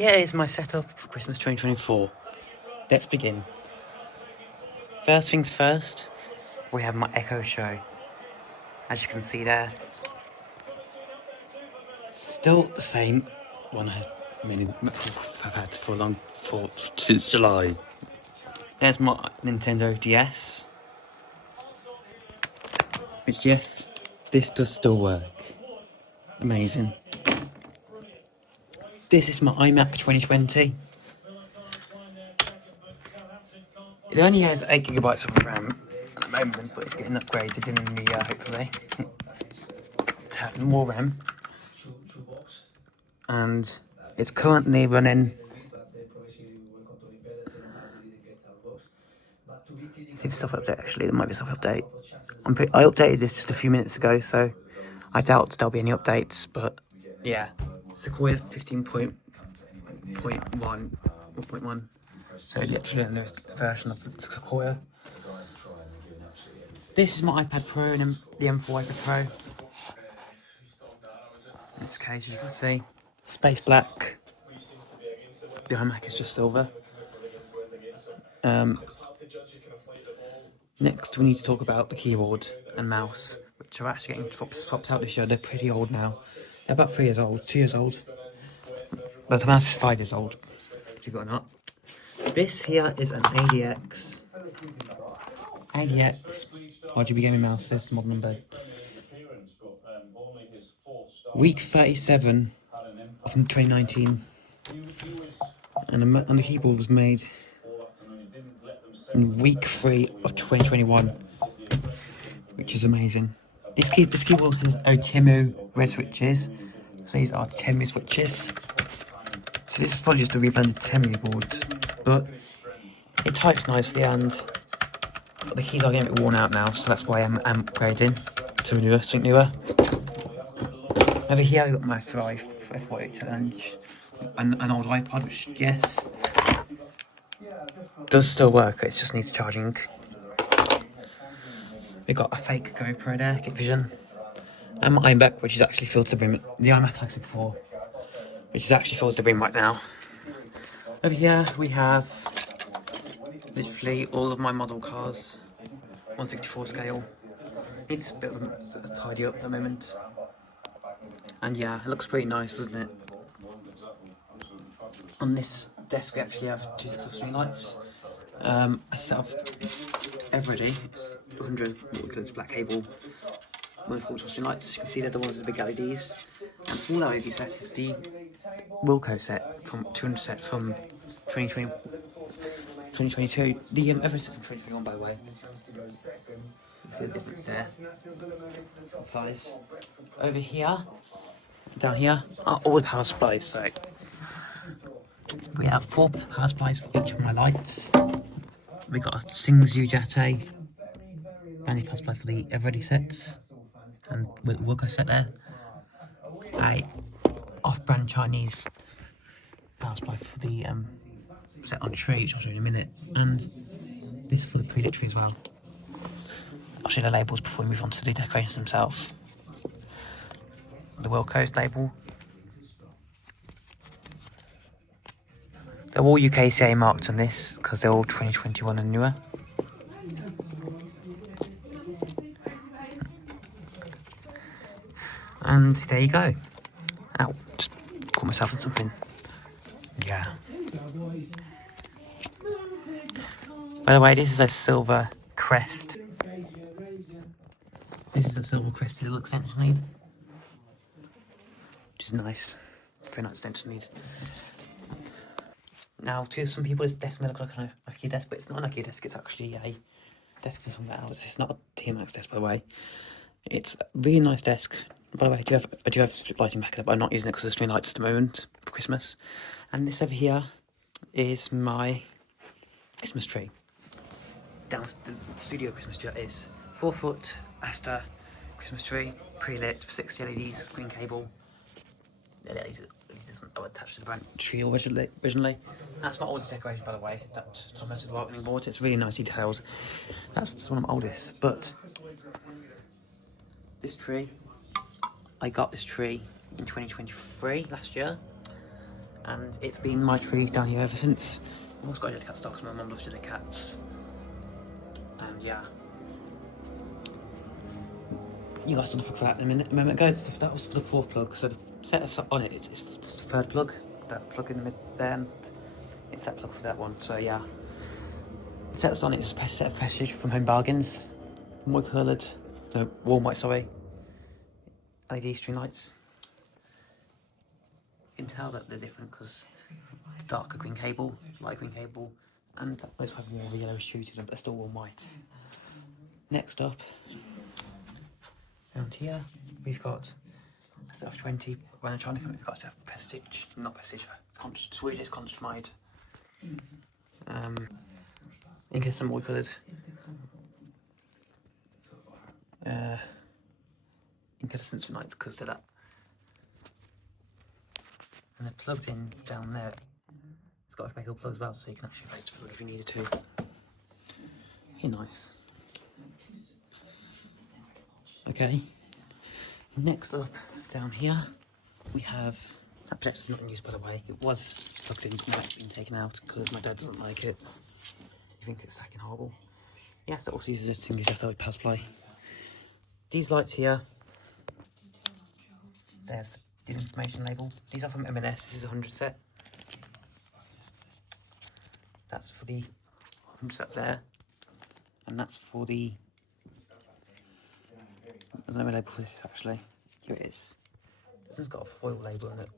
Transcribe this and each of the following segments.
Here is my setup for Christmas 2024. Let's begin. First things first, we have my Echo Show. As you can see there, still the same one I've had since July. There's my Nintendo DS. Which, yes, this does still work. Amazing. This is my iMac 2020. It only has 8GB of RAM at the moment, but it's getting upgraded in the new year, hopefully. To have more RAM. And it's currently running. See if soft update, actually, there might be a soft update. I updated this just a few minutes ago, so I doubt there'll be any updates, but yeah. Sequoia 15.1. So literally the newest version of the Sequoia. This is my iPad Pro and the M4 iPad Pro. In this case, as you can see, space black. The iMac is just silver. Next, we need to talk about the keyboard and mouse, which are actually getting swapped out this year. They're pretty old now. They're about 3 years old, 2 years old. But the mouse is 5 years old, if you got or not. This here is an ADX RGB gaming mouse. This is the model number. Week 37 of 2019. And the keyboard was made in week 3 of 2021, which is amazing. This keyboard has Otimu red switches, so these are Temu switches. So this is probably just a reblended Temu board, but it types nicely, and the keys are getting a bit worn out now, so that's why I'm upgrading to something newer. Over here I've got my F48 challenge, an old iPod, which, yes, does still work, it just needs charging. We've got a fake GoPro there, Kit Vision, and my iMac, which is actually filled to the brim. The iMac, like I said before, which is actually filled to the brim right now. Over here we have literally all of my model cars, 164 scale. It's a bit of a tidy up at the moment. And yeah, it looks pretty nice, doesn't it? On this desk we actually have 2 sets of string lights. I set up Eveready, it's 100 watt black cable, 140 string lights. As you can see, they're the ones with the big LEDs. And the small LED set is the Wilco set from 200 set from 2022. The Eveready set from 2021, by the way. You see the difference there. Size. Over here, down here, are all the power supplies. So we have 4 power supplies for each of my lights. We got a Sings Ujate brand new power supply for the Eveready sets, and with the Wilco set there. A off-brand Chinese power supply for the set on tree, which I'll show you in a minute, and this for the pre-lit tree as well. I'll show you the labels before we move on to the decorations themselves. The Wilco's label. They're all UKCA marked on this because they're all 2021 and newer. And there you go. Ow, just caught myself on something. Yeah. By the way, this is a silver crest. This is a silver crested little extension lead, which is nice. Very nice extension lead. Now, to some people, this desk may look like an IKEA desk, but it's not an IKEA desk. It's actually a desk for somewhere else. It's not a TMAX desk, by the way. It's a really nice desk. By the way, I do have strip lighting back up, but I'm not using it because of the string lights at the moment for Christmas. And this over here is my Christmas tree. Down the studio Christmas tree is 4-foot Asta Christmas tree, pre-lit, 60 LEDs, green cable. The LEDs are attached to the brand tree originally. That's my oldest decoration, by the way. That Thomas the Lightning board. It's really nice detailed. That's one of my oldest. But this tree, I got this tree in 2023 last year. and it's been my tree down here ever since. I've also got a cat stock because my mum loves the cats, and yeah. You guys saw the plug for that a moment ago. That was for the 4th plug, so the setup on it, it's the 3rd plug, that plug in the mid there, and it's that plug for that one, so yeah. The setup on it is a set of Prestige from Home Bargains, more coloured, no, warm white, sorry, LED string lights. You can tell that they're different because darker green cable, light green cable, and those have more of a yellow hue to them, but they're still warm white. Next up, down here, we've got a set of 20 Renatronic, and we've got a set of Prestige, not Prestige, Swedish Konstmide. Incandescent more coloured. Incandescent lights because they're that. And they're plugged in down there. It's got a regular plug as well, so you can actually raise the plug if you needed to. Very nice. Okay. Next up, down here, we have that projector's not in use, by the way. It was plugged in, but it's been taken out because my dad doesn't like it. He thinks it's fucking horrible. Yes, it also uses a single thyroid power supply. These lights here, there's the information label. These are from M&S. This is a 100 set. That's for the 100 set there, and that's for the. There's no label for this actually. Here it is. This one's got a foil label on it.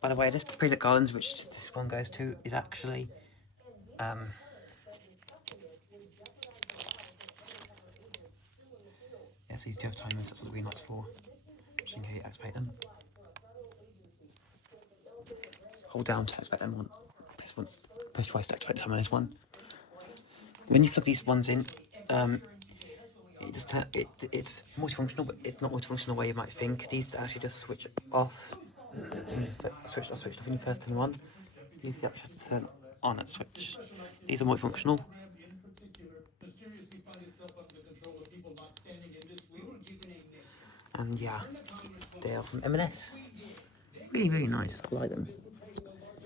By the way, this pre-lit garlands, which this one goes to, is actually yes, these do have timers. That's what the green light's for. Just in case you activate them. Hold down to activate them. Press twice to activate the timer on this one. When you plug these ones in, it's multifunctional, but it's not multifunctional the way you might think. These actually just switch off. Switched off when you first turn them on. Use the actual to turn on that switch. These are multifunctional. And yeah, they are from M&S. Really, really nice. I like them.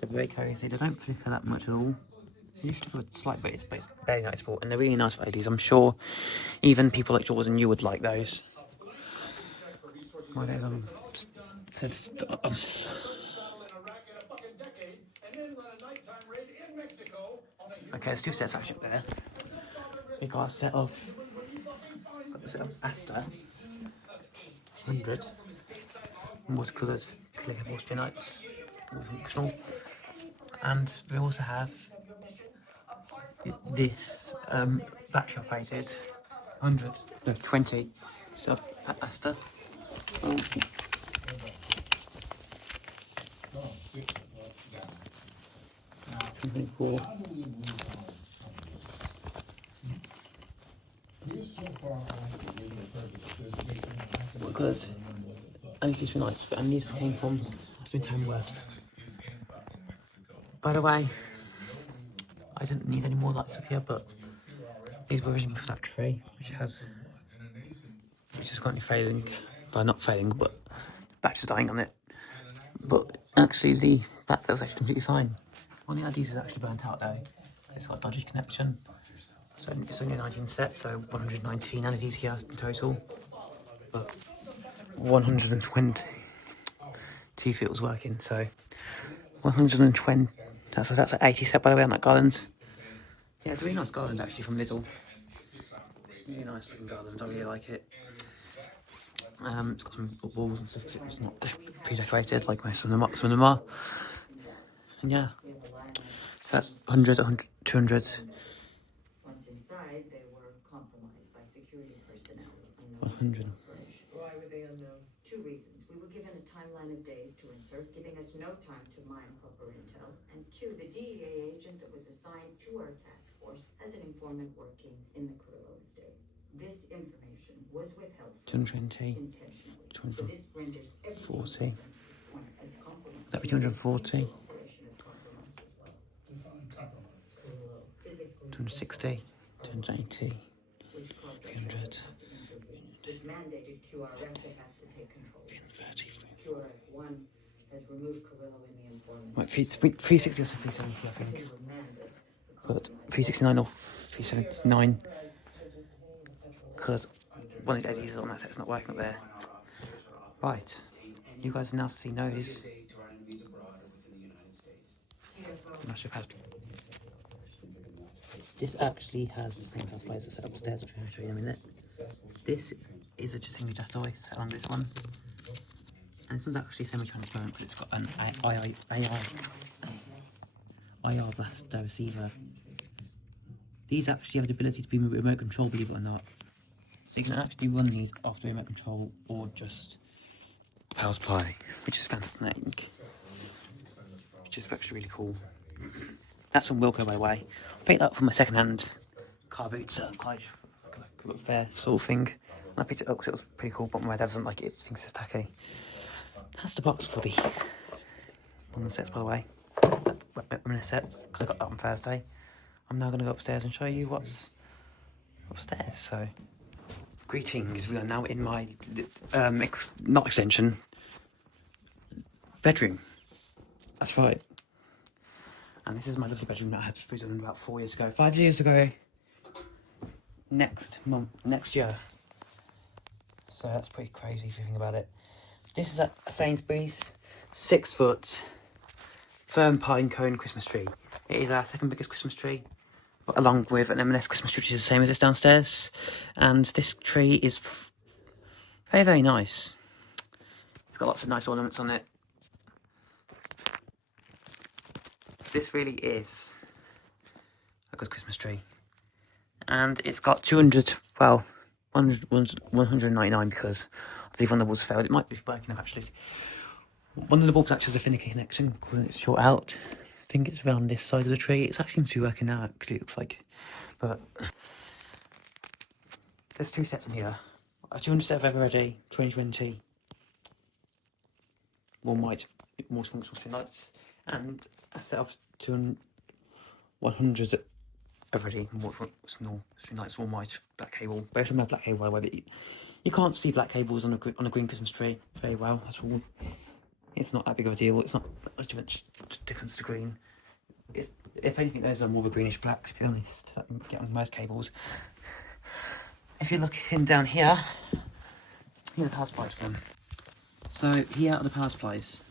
They're very cozy. They don't flicker that much at all. They used to have a slight bit, but it's very noticeable, and they're really nice ladies. I'm sure even people like Jordan, you would like those. My days, okay, there's 2 sets actually there. We've got a set of Asta 100 watercoloured clickable string lights, functional, and we also have this battery operated 20 set of Asta. Because LED string lights, and these came from Tamworth. By the way, I didn't need any more lights up here, but these were originally for that tree, which is currently failing. Well, not failing, but the battery's dying on it. But actually, the battery was actually completely fine. One of the LEDs is actually burnt out though. It's got a dodgy connection. So it's only a 19 set, so 119 LEDs here in total. But 120 to if it was working, so 120. That's an 80 set by the way on that garland. Yeah, it's a really nice garland actually from Lidl. Really nice looking garland, I really like it. It's got some walls and stuff, it's not pre-decorated like most of them are. And yeah, so that's 100, 200. Once inside, they were compromised by security personnel. 100. Why were they unknown? 2 reasons. We were given a timeline of days to insert, giving us no time to mine proper intel. And 2, the DEA agent that was assigned to our task force as an informant working in the Carrillo estate. This information was withheld 220, intentionally. 240. So this renders everything as compromised. That'd be 240. 260, 280, 300, which mandated QRF to have to take control. 330. QRF 1 has removed Carrillo in the informant. Right, 360 or 370, I think. But 369 or 379. Because one of the LEDs on that set's not working up there. Right. You guys now see nose. I'm not sure if it has. This actually has the same house player set upstairs, which I'm going to show you in a minute. This is a just single jet eye set on this one. And this one's actually semi-transparent because it's got an IR blaster receiver. These actually have the ability to be remote control, believe it or not. So you can actually run these after remote control or just power supply, which is fascinating. Which is actually really cool. That's from Wilko, by the way. I picked that up from my second-hand car boot like look fair sort of thing. And I picked it up because it was pretty cool, but my dad doesn't like it. It thinks it's tacky. That's the box for the one of the sets, by the way. I'm in a set because I got that on Thursday. I'm now going to go upstairs and show you what's upstairs. So, greetings. We are now in my not extension bedroom. That's right. And this is my lovely bedroom that I had frozen about 4 years ago. 5 years ago. Next year. So that's pretty crazy if you think about it. This is a Sainsbury's 6 foot firm pine cone Christmas tree. It is our second biggest Christmas tree, along with an M&S Christmas tree, which is the same as this downstairs. And this tree is very, very nice. It's got lots of nice ornaments on it. This really is a good Christmas tree. And it's got 199 because I believe one of the bulbs failed. It might be working now, actually. One of the bulbs actually has a finicky connection because it's short out. I think it's around this side of the tree. It's actually seems to be working now, actually, it looks like. But there's 2 sets in here. A 200 set of Everready 2020. One white, more functional string lights. And a set of 100 Everready more functional string lights, one white, black cable. Both of them have black cable, by the way, but you can't see black cables on a green Christmas tree very well at all. It's not that big of a deal. It's not much of a difference to green. If anything, there's a more of a greenish black, to be honest, that you get on most cables. If you're looking down here, here's the power supplies from. So here are the power supplies.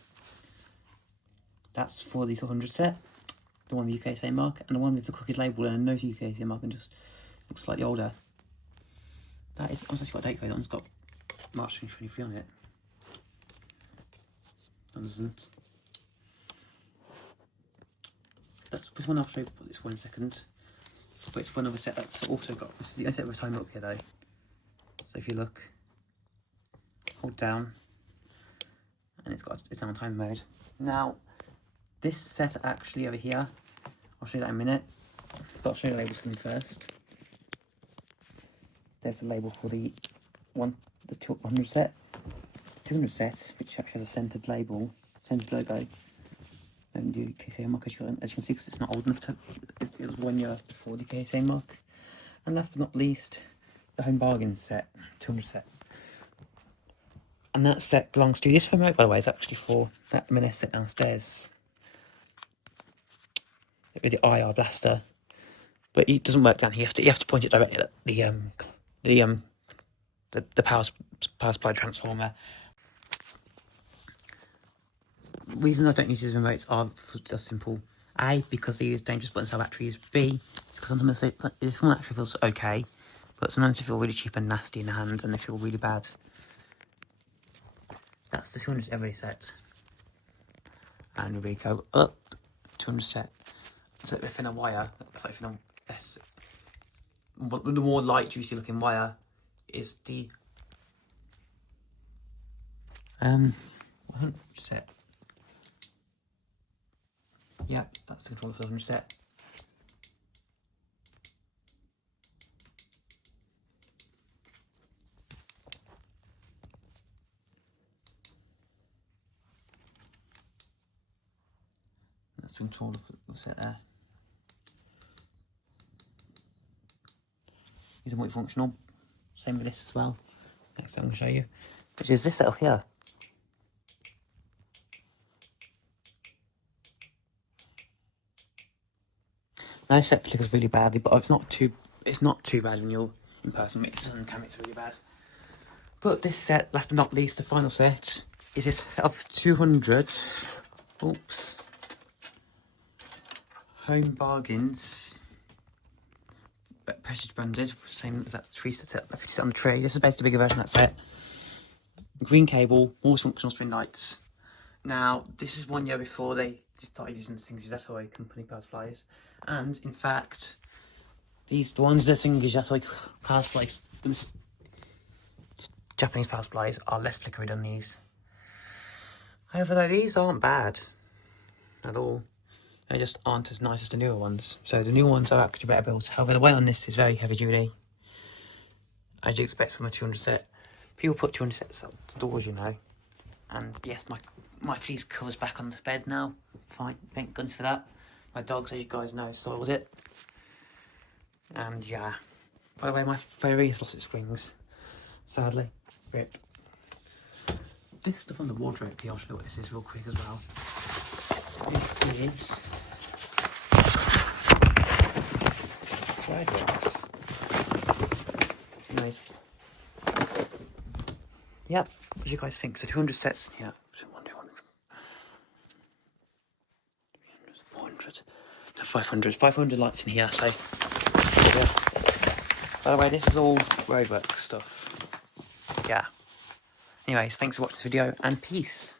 That's for the 200 set, the one with UKSA mark, and the one with the crooked label and no UKSA mark and just looks slightly older. That is, I've actually got a date code. That one's got March 2023 on it. That doesn't. That's this one. I'll show you this one in a second. But it's for another set that's also got. This is the only set with time up here though. So if you look, hold down, and it's on time mode. Now, this set actually over here, I'll show you that in a minute. But I'll show you the labels coming first. There's a label for the 200 set. 200 set, which actually has a centered label, centered logo. And the KSA mark, as you can see, because it's not old enough to. It was 1 year before the KSA mark. And last but not least, the Home Bargains set, 200 set. And that set belongs to this remote, by the way. It's actually for that M&S set downstairs with the IR blaster, but it doesn't work down here. You have to point it directly at the power supply transformer. Reasons I don't use these remotes are just simple. A, because they use dangerous button cell batteries. B, because sometimes this one actually feels okay, but sometimes they feel really cheap and nasty in the hand, and they feel really bad. That's the 200 every set. And we go up 200 set. So if in a wire, it's like if in a the more light juicy looking wire is the 100 set. Yeah, that's the controller for the 100 set. That's the controller for the set there. These are multifunctional. Same with this as well. Next I'm going to show you, which is this setup here. Now this set flickers really badly, but it's not too bad when you're in person. It's on camera, it's really bad. But this set, last but not least, the final set, is a set of 200 Home Bargains, Prestige branded, same as that tree set on the tray. This is basically a bigger version of that set. Green cable, more functional string lights. Now, this is 1 year before they started using the Singlish Yasoi company power supplies. And, in fact, the ones that Singlish Yasoi power supplies, Japanese power supplies, are less flickery than these. However, though, these aren't bad at all. They just aren't as nice as the newer ones. So the newer ones are actually better built. However, the weight on this is very heavy duty, as you expect from a 200 set. People put 200 sets outdoors, you know. And yes, my fleece cover's back on the bed now. Fine, thank goodness for that. My dogs, as you guys know, soiled it. And yeah. By the way, my ferry has lost its springs. Sadly. Rip. This stuff on the wardrobe here, I'll show you what this is real quick as well. It is Driedworks. Anyways. Yep, what do you guys think? So 200 sets in here. 400. No, 500. 500 lights in here, so yeah. By the way, this is all roadwork stuff. Yeah. Anyways, thanks for watching this video, and peace.